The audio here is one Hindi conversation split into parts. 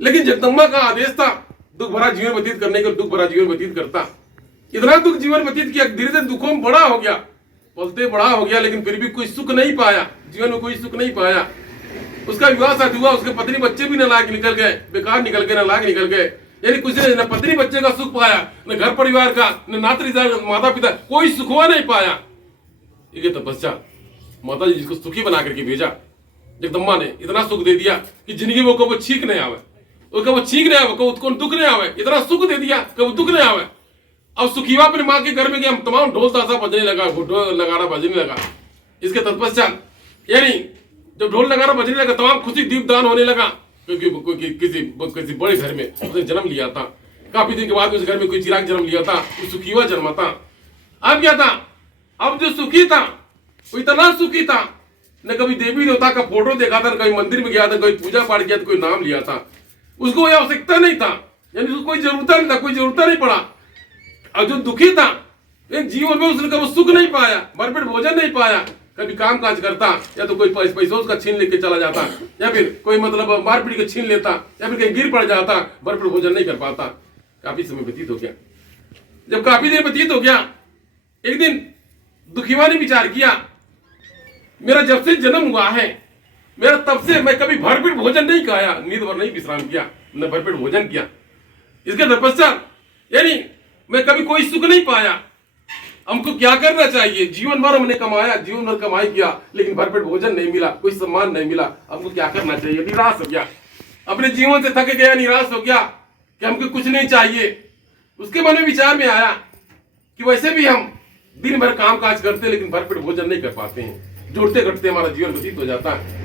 लेकिन जगदम्बा का आदेश था दुख भरा जीवन व्यतीत करने का, दुख भरा जीवन व्यतीत करता। इतना दुख जीवन व्यतीत किया, धीरे धीरे दुखों में बड़ा हो गया, पलते बड़ा हो गया, लेकिन फिर भी कोई सुख नहीं पाया, जीवन में कोई सुख नहीं पाया। उसका विवाह शादी हुआ, उसके पत्नी बच्चे भी नालायक निकल गए, बेकार निकल गए, नालायक निकल गए। यानी कुछ ने न पत्नी बच्चे का सुख पाया, न घर परिवार का, न नाते रिश्तेदार माता पिता, कोई सुख हुआ नहीं पाया। ये तपस्या माता जी जिसको सुखी बना करके भेजा, जगदम्बा ने इतना सुख दे दिया कि जिंदगी वो कभी छींक नहीं आवे, कभी छींक नहीं आवे, कभी दुख नहीं आवे, इतना सुख दे दिया कभी दुख नहीं आवे। अब सुखीवा अपने माँ के घर में गया, तमाम ढोल ताशा बजने लगा, ढोल नगाड़ा बजने लगा। इसके तत्पश्चात यानी जब ढोल नगाड़ा बजने लगा, तमाम खुशी दीपदान होने लगा, क्योंकि किसी बड़े घर में उसने जन्म लिया था। काफी दिन के बाद उस घर में कोई चिराग जन्म लिया था, सुखीवा जन्मा था। अब क्या था, अब जो सुखी था वो इतना सुखी था, न कभी देवी देवता का फोटो देखा था, न कभी मंदिर में गया था, कोई पूजा पाठ किया था, कोई नाम लिया था। उसको कोई आवश्यकता नहीं था, यानी उसको कोई जरूरत नहीं था, कोई जरूरत नहीं पड़ा। और जो दुखी था, एक जीवन में उसने कभी सुख नहीं पाया, भरपेट भोजन नहीं पाया, कभी काम काज करता, या तो कोई पैसा उसका छीन लेके चला जाता, या फिर कोई मतलब मारपीट के छीन लेता, या फिर कहीं गिर पड़ जाता, भरपेट भोजन नहीं कर पाता। काफी समय व्यतीत हो गया। जब काफी देर व्यतीत हो गया, एक दिन दुखीवा ने विचार किया, मेरा जब से जन्म हुआ है, मेरा तब से मैं कभी भरपेट भोजन नहीं खाया, नींद भर नहीं विश्राम किया, न भरपेट भोजन किया। इसके तपश्चात यानी मैं कभी कोई सुख नहीं पाया। हमको क्या करना चाहिए, जीवन भर हमने कमाया, जीवन भर कमाई किया, लेकिन भरपेट भोजन नहीं मिला, कोई सम्मान नहीं मिला। हमको क्या करना चाहिए, निराश हो गया, अपने जीवन से थक गया, निराश हो गया कि हमको कुछ नहीं चाहिए। उसके मन में विचार में आया कि वैसे भी हम दिन भर काम काज करते, लेकिन भरपेट भोजन नहीं कर पाते हैं, जोड़ते घटते हमारा जीवन व्यतीत हो जाता है।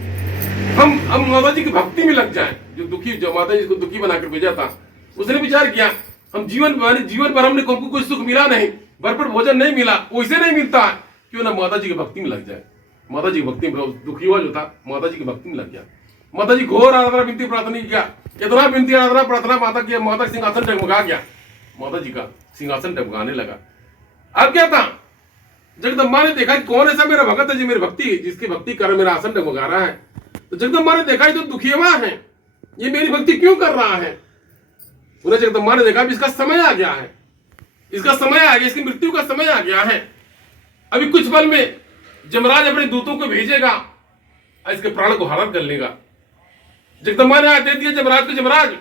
हम माता जी की भक्ति में लग जाएं। जो माता जी को दुखी बनाकर भेजा था, उसने विचार किया, हम जीवन भर हमने कोई सुख मिला नहीं, भरपेट भोजन नहीं मिला, वैसे नहीं मिलता है, क्यों ना माता जी की भक्ति में लग जाए। माता जी की भक्ति में दुखी हुआ जो था, माता जी की भक्ति में लग गया। माता जी घोर आराधना विनती प्रार्थना किया, इतना विनती आराधना प्रार्थना माता की, माता सिंहासन टगमगा गया, माता जी का सिंहासन टगमगाने लगा। अब क्या था, जगदम्बा ने देखा कि कौन ऐसा मेरा भगत है जो मेरी भक्ति, जिसकी भक्ति कर मेरा आसन टगमगा रहा है। तो जगदम्बा ने देखा तो दुखीवा है, ये मेरी भक्ति क्यों कर रहा है। उन्हें जगदम्बा ने देखा इसका समय आ गया है, इसका समय आ गया, इसकी मृत्यु का समय आ गया है। अभी कुछ पल में जमराज अपने दूतों को भेजेगा, इसके प्राण को हरण कर लेगा। जगदम्बा ने आदेश दिया जमराज को, जमराज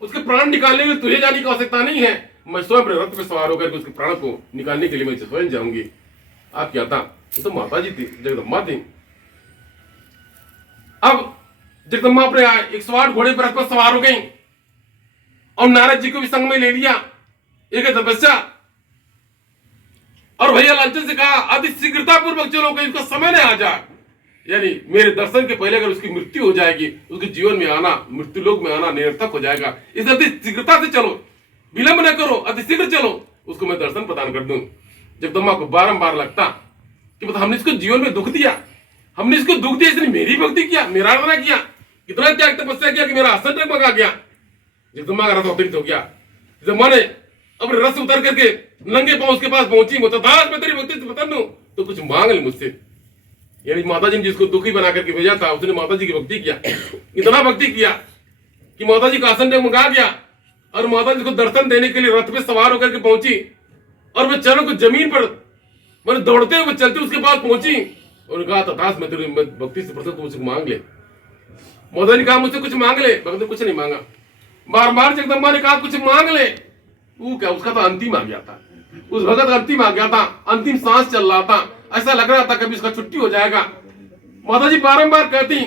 उसके प्राण निकालने के लिए तुझे जाने की आवश्यकता नहीं है, मैं स्वयं अपने रथ पे सवार होकर उसके प्राण को निकालने के लिए मैं स्वयं जाऊंगी। आप क्या था, तो माता जी थी, जगदम्बा थी। अब जगदम्बा अपने 108 घोड़े पर रथ पर सवार हो गई और नारद जी को भी संग में ले लिया। एक तपस्या और भैया लालचन से कहा, अति शीघ्रता पूर्वक चलो, कहीं उसका समय नहीं आ जाए, यानी मेरे दर्शन के पहले अगर उसकी मृत्यु हो जाएगी, उसके जीवन में आना, मृत्यु लोक में आना निरर्थक हो जाएगा। इसलिए अति शीघ्रता से चलो, विलंब न करो, अति शीघ्र चलो, उसको मैं दर्शन प्रदान कर दूं। जगदम्बा को बारंबार लगता कि मतलब हमने इसको जीवन में दुख दिया, हमने इसको दुख दिया, इसने मेरी भक्ति किया, मेरा आराधना किया, इतना त्याग तपस्या किया कि मेरा आसन टगमगा गया। जगदम्बा का रथ अवतरित हो गया। जगदम्बा ने अपने रथ से उतर करके नंगे पांव उसके पास पहुंची, मुतदास मैं तेरी भक्ति से प्रसन्न हूं, तो कुछ मांग ले मुझसे। यानी माता जी ने जिसको दुखी बना करके भेजा था, उसने माता जी की भक्ति किया, इतना भक्ति किया कि माता जी का आसन टगमगा गया और माता जी को दर्शन देने के लिए रथ पे सवार होकर के पहुंची और वह चरणों को जमीन पर मैंने दौड़ते हुए चलते उसके पास पहुंची और कहा, तथास मैं तेरी भक्ति से प्रसन्न, मुझसे मांग ले। माता ने कहा, मुझसे कुछ मांग ले। भगत ने कुछ नहीं मांगा। बार बार जगदम्बा ने कहा, कुछ मांग ले। वो क्या, उसका तो अंतिम आ गया था, उस भगत अंतिम आ गया था, अंतिम सांस चल रहा था, ऐसा लग रहा था कभी उसका छुट्टी हो जाएगा। माता जी बारंबार कहती,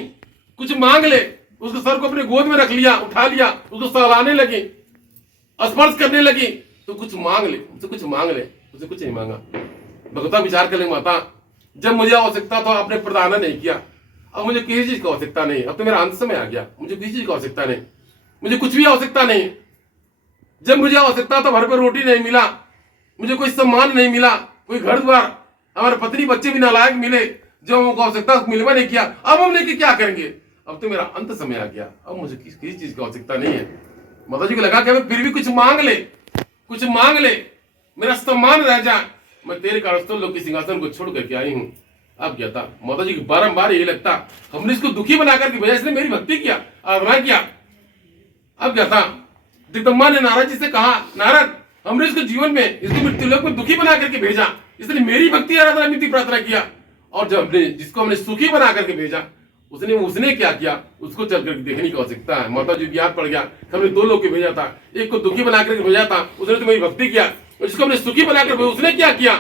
कुछ मांग ले। उसके सर को अपने गोद में रख लिया, उठा लिया, उसको सहलाने लगी, स्पर्श करने लगी, तो कुछ मांग ले, मुझसे कुछ मांग ले। उसने कुछ नहीं मांगा। भगवता विचार कर ले, माता जब मुझे आवश्यकता था आपने प्रदान नहीं किया, अब मुझे किसी चीज की आवश्यकता नहीं, अब तो मेरा अंत समय आ गया, मुझे किसी चीज की आवश्यकता नहीं, मुझे कुछ भी आवश्यकता नहीं। जब मुझे आवश्यकता था भर पर रोटी नहीं मिला, मुझे कोई सम्मान नहीं मिला, कोई घर द्वार, हमारे पत्नी बच्चे भी नालायक मिले, जब हमको आवश्यकता मिलवा नहीं किया, अब हम लेके क्या करेंगे, अब तो मेरा अंत समय आ गया, अब मुझे किसी चीज की आवश्यकता नहीं है। माता जी को लगा कि फिर भी कुछ मांग ले, कुछ मांग ले, मेरा सम्मान रह जाए, मैं तेरे कारण लोग के सिंहासन को छोड़ करके आई हूँ। अब क्या था, माता जी को बारंबार यही लगता, हमने इसको दुखी बना करके भेजा, इसने मेरी भक्ति किया, आराधना किया, अब क्या था, जगदम्बा ने नारद जी से कहा, नारद हमने इसको जीवन में, इसको मृत्युलोक में दुखी बना करके भेजा, इसने मेरी भक्ति आराधना मिट्टी प्रार्थना किया, और जब हमने जिसको हमने सुखी बना करके भेजा उसने क्या किया, उसको चल करके देखने की आवश्यकता है। माता जी याद पड़ गया, हमने दो लोग को भेजा था, एक को दुखी बना करके भेजा था, उसने तो मेरी भक्ति किया, और जिसको हमने सुखी बनाकर उसने क्या किया,